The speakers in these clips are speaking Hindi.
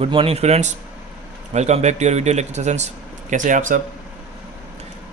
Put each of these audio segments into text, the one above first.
Good morning students, welcome back to your video lecture sessions. कैसे हैं आप सब।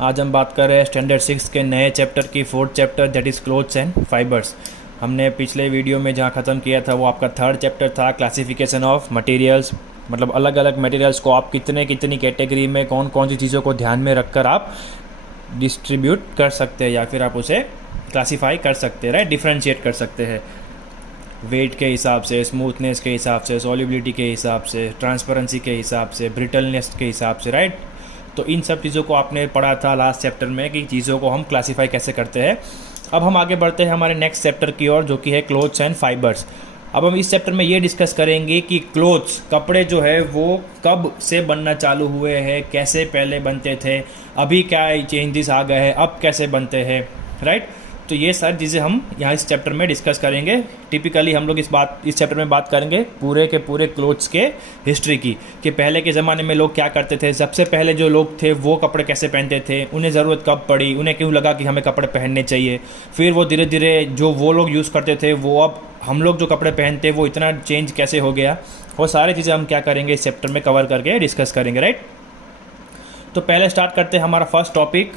आज हम बात कर रहे हैं स्टैंडर्ड 6 के नए चैप्टर की 4th chapter that is clothes and fibres. हमने पिछले वीडियो में जहाँ ख़त्म किया था वो आपका 3rd चैप्टर था, क्लासिफिकेशन ऑफ मटेरियल्स। मतलब अलग अलग मटेरियल्स को आप कितनी कैटेगरी में कौन कौन सी चीज़ों को ध्यान में रखकर आप डिस्ट्रीब्यूट कर सकते हैं या फिर आप उसे क्लासीफाई कर सकते हैं, राइट, डिफ्रेंशिएट कर सकते हैं वेट के हिसाब से, स्मूथनेस के हिसाब से, सॉल्युबिलिटी के हिसाब से, ट्रांसपेरेंसी के हिसाब से, ब्रिटलनेस के हिसाब से, राइट। तो इन सब चीज़ों को आपने पढ़ा था लास्ट चैप्टर में कि चीज़ों को हम क्लासीफाई कैसे करते हैं। अब हम आगे बढ़ते हैं हमारे नेक्स्ट चैप्टर की ओर, जो कि है क्लोथ्स एंड फाइबर्स। अब हम इस चैप्टर में ये डिस्कस करेंगे कि क्लोथ्स, कपड़े जो है वो कब से बनना चालू हुए हैं, कैसे पहले बनते थे, अभी क्या चेंजेस आ गए हैं, अब कैसे बनते हैं, राइट। तो ये सारी चीज़ें हम यहाँ इस चैप्टर में डिस्कस करेंगे। टिपिकली हम लोग इस चैप्टर में बात करेंगे पूरे के पूरे क्लोथ्स के हिस्ट्री की, कि पहले के ज़माने में लोग क्या करते थे, सबसे पहले जो लोग थे वो कपड़े कैसे पहनते थे, उन्हें ज़रूरत कब पड़ी, उन्हें क्यों लगा कि हमें कपड़े पहनने चाहिए, फिर वो धीरे धीरे जो वो लोग यूज़ करते थे वो अब हम लोग जो कपड़े पहनते वो इतना चेंज कैसे हो गया। वो सारी चीज़ें हम क्या करेंगे इस चैप्टर में कवर करके डिस्कस करेंगे, राइट। तो पहले स्टार्ट करते हैं हमारा फर्स्ट टॉपिक,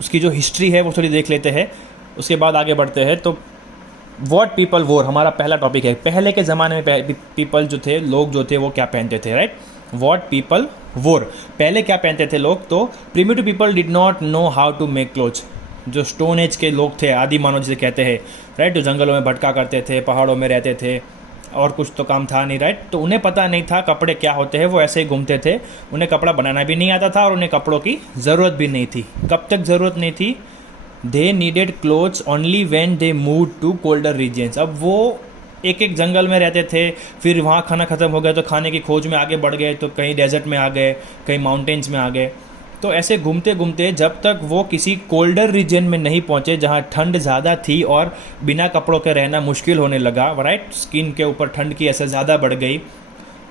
उसकी जो हिस्ट्री है वो थोड़ी देख लेते हैं, उसके बाद आगे बढ़ते हैं। तो व्हाट पीपल वोर हमारा पहला टॉपिक है। पहले के ज़माने में पीपल जो थे, लोग जो थे वो क्या पहनते थे, राइट। व्हाट पीपल वोर, पहले क्या पहनते थे लोग। तो primitive people did not know how to make clothes. जो स्टोन एज के लोग थे, आदि मानव जिसे कहते हैं, राइट, जो जंगलों में भटका करते थे, पहाड़ों में रहते थे और कुछ तो काम था नहीं, राइट। तो उन्हें पता नहीं था कपड़े क्या होते हैं, वो ऐसे ही घूमते थे। उन्हें कपड़ा बनाना भी नहीं आता था और उन्हें कपड़ों की ज़रूरत भी नहीं थी। कब तक ज़रूरत नहीं थी, they needed clothes only when they move to colder regions. अब वो एक एक जंगल में रहते थे, फिर वहाँ खाना ख़त्म हो गया तो खाने की खोज में आगे बढ़ गए, तो कहीं डेजर्ट में आ गए, कहीं माउंटेन्स में आ गए। तो ऐसे घूमते घूमते जब तक वो किसी कोल्डर रीजन में नहीं पहुँचे जहाँ ठंड ज़्यादा थी और बिना कपड़ों के रहना मुश्किल होने लगा, राइट, स्किन के ऊपर ठंड की असर ज़्यादा बढ़ गई।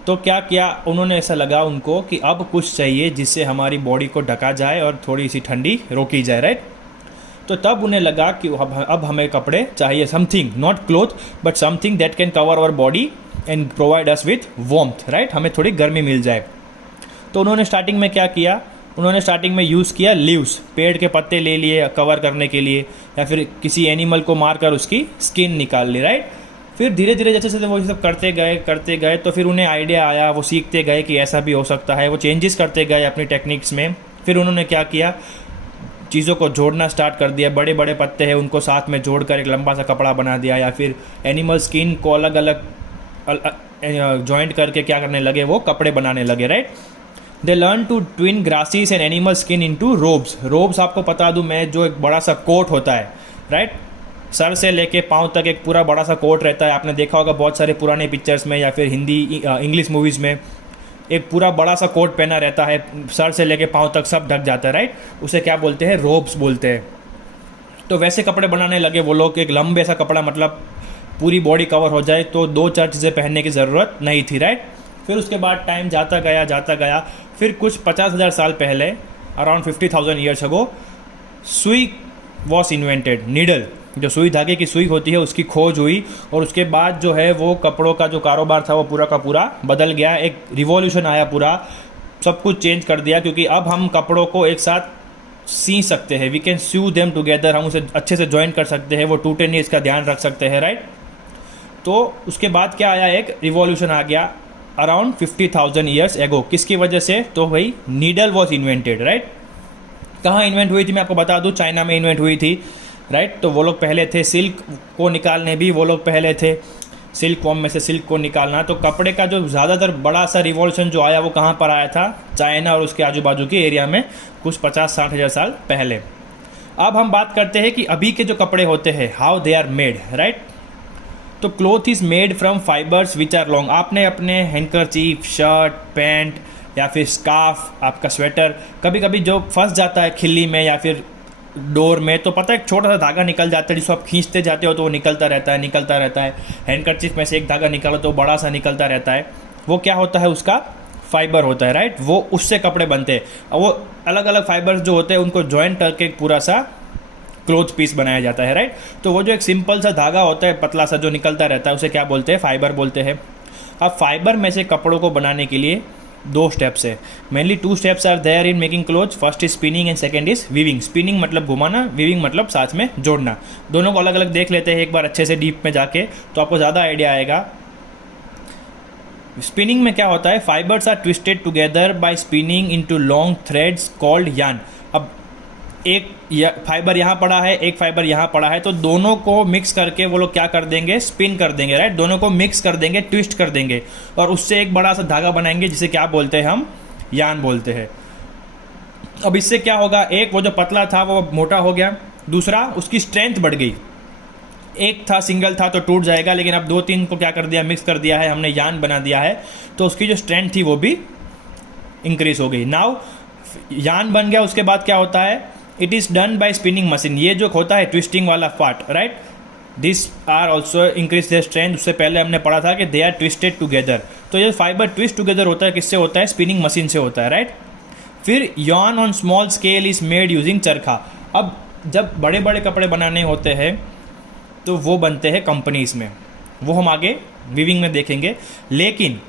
तो क्या किया उन्होंने, ऐसा लगा उनको कि अब कुछ चाहिए जिससे हमारी बॉडी को ढका जाए और थोड़ी सी ठंडी रोकी जाए, राइट। तो तब उन्हें लगा कि अब हमें कपड़े चाहिए, something not cloth but something that can cover our body and provide us with warmth, right, हमें थोड़ी गर्मी मिल जाए। तो उन्होंने स्टार्टिंग में क्या किया, उन्होंने स्टार्टिंग में यूज़ किया लीव्स, पेड़ के पत्ते ले लिए कवर करने के लिए, या फिर किसी एनिमल को मारकर उसकी स्किन निकाल ली, राइट। फिर धीरे धीरे जैसे जैसे वो ये सब करते गए तो फिर उन्हें आइडिया आया, वो सीखते गए कि ऐसा भी हो सकता है, वो चेंजेस करते गए अपनी टेक्निक्स में। फिर उन्होंने क्या किया, चीज़ों को जोड़ना स्टार्ट कर दिया। बड़े बड़े पत्ते हैं उनको साथ में जोड़कर एक लंबा सा कपड़ा बना दिया, या फिर एनिमल स्किन को अलग अलग जॉइंट करके क्या करने लगे, वो कपड़े बनाने लगे, right. They learn to twine grasses and animal skin into robes. Robes आपको बता दूं मैं, जो एक बड़ा सा कोट होता है, राइट, सर से लेके पाँव तक एक पूरा बड़ा सा कोट रहता है। आपने देखा होगा बहुत सारे पुराने पिक्चर्स में या फिर हिंदी इंग्लिश मूवीज़ में, एक पूरा बड़ा सा कोट पहना रहता है, सर से लेके पाँव तक सब ढक जाता है, राइट। उसे क्या बोलते हैं, रोब्स बोलते हैं। तो वैसे कपड़े बनाने लगे वो लोग, एक लंबे सा कपड़ा, मतलब पूरी बॉडी कवर हो जाए, तो 2-4 चीज़ें पहनने की ज़रूरत नहीं थी, राइट। फिर उसके बाद टाइम जाता गया, फिर कुछ 50,000 साल पहले, अराउंड 50,000 ईयर्स अगो, सुई वॉज इन्वेंटेड। नीडल, जो सुई धागे की सुई होती है, उसकी खोज हुई, और उसके बाद जो है वो कपड़ों का जो कारोबार था वो पूरा का पूरा बदल गया। एक रिवॉल्यूशन आया, पूरा सब कुछ चेंज कर दिया, क्योंकि अब हम कपड़ों को एक साथ सी सकते हैं, we can sew them together, हम उसे अच्छे से ज्वाइन कर सकते हैं, वो टूटे नहीं इसका ध्यान रख सकते हैं, राइट। तो उसके बाद क्या आया, एक रिवॉल्यूशन आ गया अराउंड 50,000 ईयर्स एगो। किसकी वजह से, तो भाई नीडल वॉज इन्वेंटेड, राइट। कहाँ इन्वेंट हुई थी मैं आपको बता दूँ, चाइना में इन्वेंट हुई थी, राइट। तो वो लोग पहले थे, सिल्क को निकालने भी वो लोग पहले थे, सिल्क वॉर्म में से सिल्क को निकालना। तो कपड़े का जो ज़्यादातर बड़ा सा रिवॉल्यूशन जो आया वो कहाँ पर आया था, चाइना और उसके आजू बाजू के एरिया में, कुछ 50-60 हज़ार साल पहले। अब हम बात करते हैं कि अभी के जो कपड़े होते हैं, how they are made, right. तो cloth is made from fibres which are long. आपने अपने हैंकरचीफ, शर्ट, पैंट या फिर स्कार्फ, आपका स्वेटर कभी कभी जो फंस जाता है खिल्ली में या फिर डोर में, तो पता है एक छोटा सा धागा निकल जाता है, जिसको आप खींचते जाते हो तो वो निकलता रहता है। हैंकरचीफ में से एक धागा निकालो तो बड़ा सा निकलता रहता है। वो क्या होता है, उसका फाइबर होता है, राइट। वो उससे कपड़े बनते हैं। वो अलग अलग फाइबर्स जो होते हैं उनको ज्वाइन करके एक पूरा सा क्लोथ पीस बनाया जाता है, राइट। तो वो जो एक सिंपल सा धागा होता है, पतला सा जो निकलता रहता है, उसे क्या बोलते हैं, फाइबर बोलते हैं। अब फाइबर में से कपड़ों को बनाने के लिए 2 स्टेप्स है, mainly 2 steps are there in making cloth. First is spinning and second is weaving. Spinning मतलब घुमाना, वीविंग मतलब साथ में जोड़ना। दोनों को अलग अलग देख लेते हैं एक बार अच्छे से डीप में जाके, तो आपको ज़्यादा आइडिया आएगा। स्पिनिंग में क्या होता है, fibres are twisted together by spinning into long threads called yarn. अब एक फाइबर यहाँ पड़ा है, एक फाइबर यहाँ पड़ा है, तो दोनों को मिक्स करके वो लोग क्या कर देंगे, स्पिन कर देंगे, राइट। दोनों को मिक्स कर देंगे, ट्विस्ट कर देंगे, और उससे एक बड़ा सा धागा बनाएंगे जिसे क्या बोलते हैं हम, यार्न बोलते हैं। अब इससे क्या होगा, एक वो जो पतला था वो मोटा हो गया, दूसरा उसकी स्ट्रेंथ बढ़ गई। एक था, सिंगल था तो टूट जाएगा, लेकिन अब 2-3 को क्या कर दिया, मिक्स कर दिया है हमने, यार्न बना दिया है, तो उसकी जो स्ट्रेंथ थी वो भी इंक्रीज हो गई। नाउ यार्न बन गया, उसके बाद क्या होता है, it is done by spinning machine. ये जो होता है ट्विस्टिंग वाला part, right, this are also increase their strength. उससे पहले हमने पढ़ा था कि दे आर ट्विस्टेड टुगेदर। तो ये फाइबर ट्विस्ट टुगेदर होता है, किससे होता है, स्पिनिंग मशीन से होता है, राइट। फिर yarn on small scale is made using चरखा। अब जब बड़े बड़े कपड़े बनाने होते हैं तो वो बनते हैं कंपनीज में, वो हम आगे वीविंग में देखेंगे। लेकिन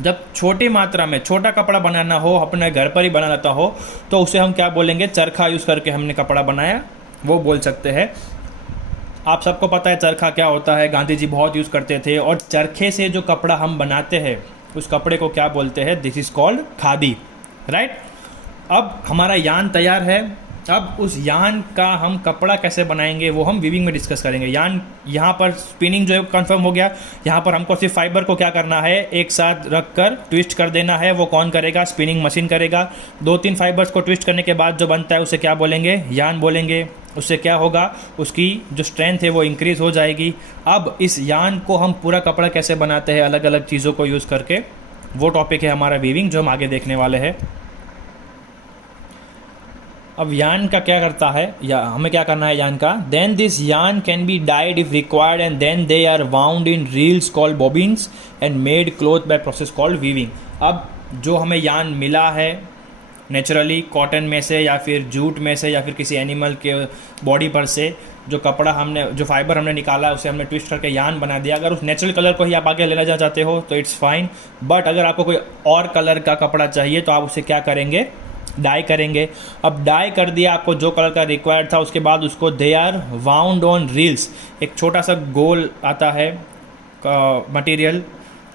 जब छोटी मात्रा में छोटा कपड़ा बनाना हो, अपने घर पर ही बनाना हो, तो उसे हम क्या बोलेंगे, चरखा यूज़ करके हमने कपड़ा बनाया, वो बोल सकते हैं। आप सबको पता है चरखा क्या होता है, गांधी जी बहुत यूज़ करते थे। और चरखे से जो कपड़ा हम बनाते हैं उस कपड़े को क्या बोलते हैं, this is called khadi, right. अब हमारा यान तैयार है, अब उस यान का हम कपड़ा कैसे बनाएंगे वो हम वीविंग में डिस्कस करेंगे। यान यहाँ पर स्पिनिंग जो है कंफर्म हो गया, यहाँ पर हमको सिर्फ फाइबर को क्या करना है, एक साथ रख कर ट्विस्ट कर देना है। वो कौन करेगा, स्पिनिंग मशीन करेगा। 2-3 फाइबर्स को ट्विस्ट करने के बाद जो बनता है उसे क्या बोलेंगे, यान बोलेंगे। उससे क्या होगा, उसकी जो स्ट्रेंथ है वो इंक्रीज़ हो जाएगी। अब इस यान को हम पूरा कपड़ा कैसे बनाते हैं अलग अलग चीज़ों को यूज़ करके, वो टॉपिक है हमारा वीविंग, जो हम आगे देखने वाले हैं। अब यान का क्या करता है, या हमें क्या करना है यान का, then this yarn can be dyed if required and then they are wound in reels called bobbins and made cloth by process called weaving. अब जो हमें यान मिला है नेचुरली कॉटन में से या फिर जूट में से या फिर किसी एनिमल के बॉडी पर से, जो कपड़ा हमने, जो फाइबर हमने निकाला उसे हमने ट्विस्ट करके यान बना दिया। अगर उस नेचुरल कलर को ही आप आगे लेना चाहते हो तो इट्स फाइन, बट अगर आपको कोई और कलर का कपड़ा चाहिए तो आप उसे क्या करेंगे, डाई करेंगे। अब डाई कर दिया आपको जो कलर का रिक्वायर्ड था, उसके बाद उसको they are wound on reels. एक छोटा सा गोल आता है मटेरियल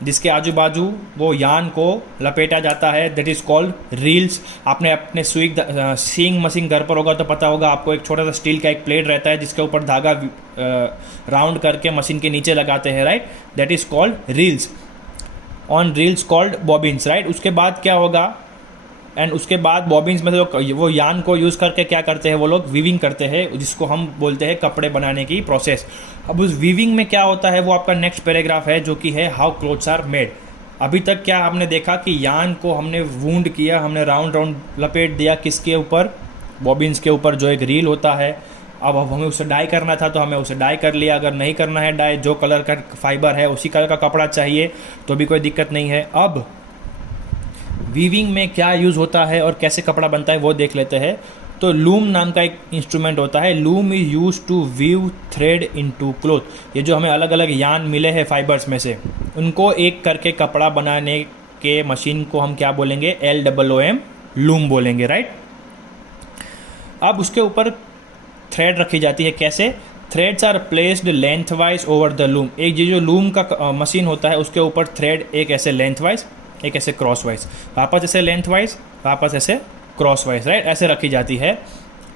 जिसके आजू बाजू वो यान को लपेटा जाता है, दैट इज़ कॉल्ड रील्स। आपने अपने सीइंग मशीन घर पर होगा तो पता होगा आपको, एक छोटा सा स्टील का एक प्लेट रहता है जिसके ऊपर धागा राउंड करके मशीन के नीचे लगाते हैं, right, that is called reels. On reels called bobbins, right. उसके बाद क्या होगा, एंड उसके बाद बॉबिन्स में से वो यान को यूज़ करके क्या करते हैं, वो लोग वीविंग करते हैं, जिसको हम बोलते हैं कपड़े बनाने की प्रोसेस। अब उस वीविंग में क्या होता है वो आपका नेक्स्ट पैराग्राफ है, जो कि है हाउ क्लोथ्स आर मेड। अभी तक क्या हमने देखा कि यान को हमने वूंड किया, हमने राउंड राउंड लपेट दिया, किसके ऊपर, बॉबिन्स के ऊपर, जो एक रील होता है। अब हमें उसे डाई करना था तो हमें उसे डाई कर लिया। अगर नहीं करना है डाई, जो कलर का फाइबर है उसी कलर का कपड़ा चाहिए तो भी कोई दिक्कत नहीं है। अब वीविंग में क्या यूज़ होता है और कैसे कपड़ा बनता है वो देख लेते हैं। तो लूम नाम का एक इंस्ट्रूमेंट होता है। Loom is use to weave thread into cloth. ये जो हमें अलग अलग यान मिले हैं फाइबर्स में से, उनको एक करके कपड़ा बनाने के मशीन को हम क्या बोलेंगे, LOOM, लूम बोलेंगे, राइट। अब उसके ऊपर थ्रेड रखी जाती है। कैसे, threads are placed lengthwise over the loom. एक ये जो लूम का मशीन होता है उसके ऊपर थ्रेड एक ऐसे लेंथ वाइज, एक ऐसे क्रॉस वाइज, वापस ऐसे लेंथ वाइज, वापस ऐसे क्रॉस वाइज, राइट, ऐसे रखी जाती है।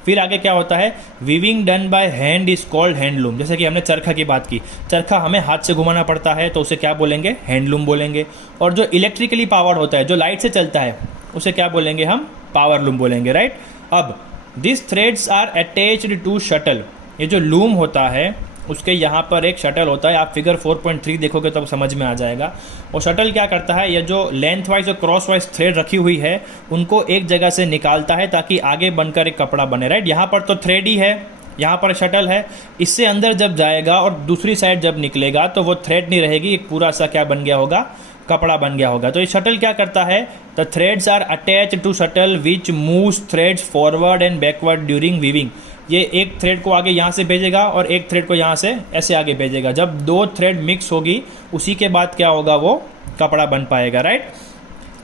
फिर आगे क्या होता है, weaving done by hand is called handloom. जैसे कि हमने चरखा की बात की, चरखा हमें हाथ से घुमाना पड़ता है तो उसे क्या बोलेंगे, हैंडलूम बोलेंगे। और जो इलेक्ट्रिकली पावर्ड होता है, जो लाइट से चलता है, उसे क्या बोलेंगे हम, पावर लूम बोलेंगे, राइट। अब this threads are attached to shuttle. ये जो लूम होता है उसके यहाँ पर एक शटल होता है। आप फिगर 4.3 देखोगे तो समझ में आ जाएगा। और शटल क्या करता है, ये जो लेंथ वाइज और क्रॉस वाइज थ्रेड रखी हुई है उनको एक जगह से निकालता है ताकि आगे बनकर एक कपड़ा बने, राइट। यहाँ पर तो थ्रेड ही है, यहाँ पर शटल है, इससे अंदर जब जाएगा और दूसरी साइड जब निकलेगा तो वो थ्रेड नहीं रहेगी, एक पूरा सा क्या बन गया होगा, कपड़ा बन गया होगा। तो ये शटल क्या करता है, the threads are attached to shuttle which moves threads forward and backward during weaving. ये एक थ्रेड को आगे यहाँ से भेजेगा और एक थ्रेड को यहाँ से ऐसे आगे भेजेगा। जब दो थ्रेड मिक्स होगी उसी के बाद क्या होगा, वो कपड़ा बन पाएगा, राइट।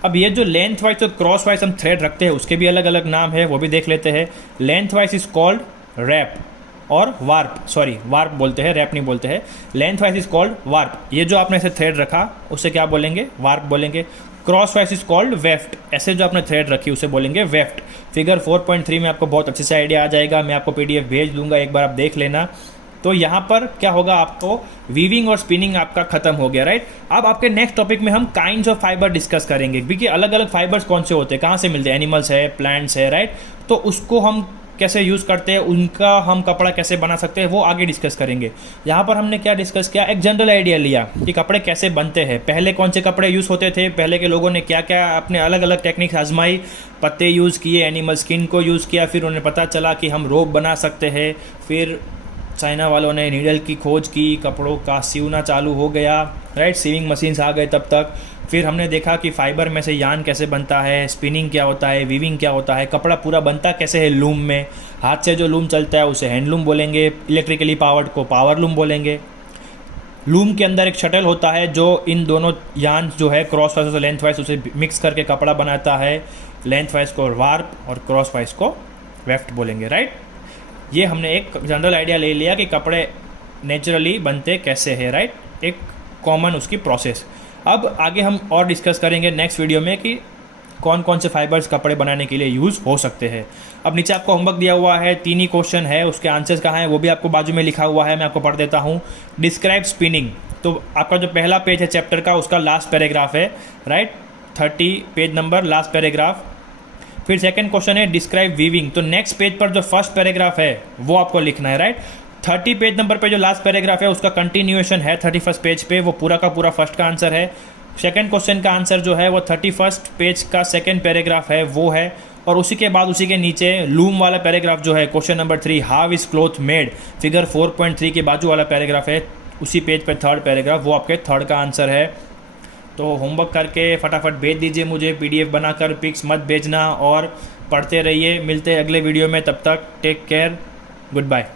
अब ये जो लेंथ वाइज और क्रॉस वाइज हम थ्रेड रखते हैं उसके भी अलग अलग नाम है, वो भी देख लेते हैं। Lengthwise is called wrap और वार्प, सॉरी वार्प बोलते हैं, रैप नहीं बोलते हैं। Lengthwise is called warp, ये जो आपने ऐसे थ्रेड रखा उसे क्या बोलेंगे, वार्प बोलेंगे। Cross wise is called weft, ऐसे जो आपने थ्रेड रखी उसे बोलेंगे वेफ्ट। फिगर 4.3 में आपको बहुत अच्छे से आइडिया आ जाएगा, मैं आपको PDF भेज दूंगा, एक बार आप देख लेना। तो यहाँ पर क्या होगा, आपको वीविंग और स्पिनिंग आपका खत्म हो गया, राइट। अब आपके नेक्स्ट टॉपिक में हम काइंड्स ऑफ फाइबर डिस्कस करेंगे, क्योंकि अलग अलग फाइबर्स कौन से होते हैं, कहाँ से मिलते हैं, एनिमल्स है, प्लांट्स है, राइट। तो उसको हम कैसे यूज़ करते हैं, उनका हम कपड़ा कैसे बना सकते हैं, वो आगे डिस्कस करेंगे। यहाँ पर हमने क्या डिस्कस किया, एक जनरल आइडिया लिया कि कपड़े कैसे बनते हैं, पहले कौन से कपड़े यूज़ होते थे, पहले के लोगों ने क्या क्या अपने अलग अलग टेक्निक्स आजमाई, पत्ते यूज़ किए, एनिमल स्किन को यूज़ किया, फिर उन्हें पता चला कि हम रोप बना सकते हैं, फिर चाइना वालों ने नीडल की खोज की, कपड़ों का सीवना चालू हो गया, राइट, सीविंग मशीन्स आ गए तब तक। फिर हमने देखा कि फाइबर में से यान कैसे बनता है, स्पिनिंग क्या होता है, वीविंग क्या होता है, कपड़ा पूरा बनता कैसे है लूम में, हाथ से जो लूम चलता है उसे हैंडलूम बोलेंगे, इलेक्ट्रिकली पावर्ड को पावर लूम बोलेंगे। लूम के अंदर एक शटल होता है जो इन दोनों यान जो है क्रॉस वाइज और लेंथ वाइज उसे मिक्स करके कपड़ा बनाता है, लेंथ वाइज को वार्प और क्रॉस वाइज को वेफ्ट बोलेंगे, राइट। ये हमने एक जनरल आइडिया ले लिया कि कपड़े नेचुरली बनते कैसे हैं, राइट, एक कॉमन उसकी प्रोसेस। अब आगे हम और डिस्कस करेंगे नेक्स्ट वीडियो में कि कौन कौन से फाइबर्स कपड़े बनाने के लिए यूज़ हो सकते हैं। अब नीचे आपको होमवर्क दिया हुआ है, 3 ही क्वेश्चन है, उसके आंसर्स कहाँ हैं वो भी आपको बाजू में लिखा हुआ है, मैं आपको पढ़ देता हूँ। डिस्क्राइब स्पिनिंग, तो आपका जो पहला पेज है चैप्टर का उसका लास्ट पैराग्राफ है, right, 30 page number last paragraph. फिर सेकंड क्वेश्चन है डिस्क्राइब वीविंग, तो नेक्स्ट पेज पर जो फर्स्ट पैराग्राफ है वो आपको लिखना है, राइट। 30 पेज नंबर पे जो लास्ट पैराग्राफ है उसका कंटिन्यूएशन है 31st पेज पे, वो पूरा का पूरा फर्स्ट का आंसर है। सेकंड क्वेश्चन का आंसर जो है वो 31st पेज का सेकंड पैराग्राफ है, वो है। और उसी के बाद उसी के नीचे लूम वाला पैराग्राफ जो है question number 3 how is cloth made, figure 4.3 के बाजू वाला पैराग्राफ है, उसी पेज पर थर्ड पैराग्राफ, वो आपके थर्ड का आंसर है। तो होमवर्क करके फटाफट भेज दीजिए मुझे, PDF बनाकर, पिक्स मत भेजना, और पढ़ते रहिए। मिलते हैं अगले वीडियो में, तब तक टेक केयर, गुड बाय।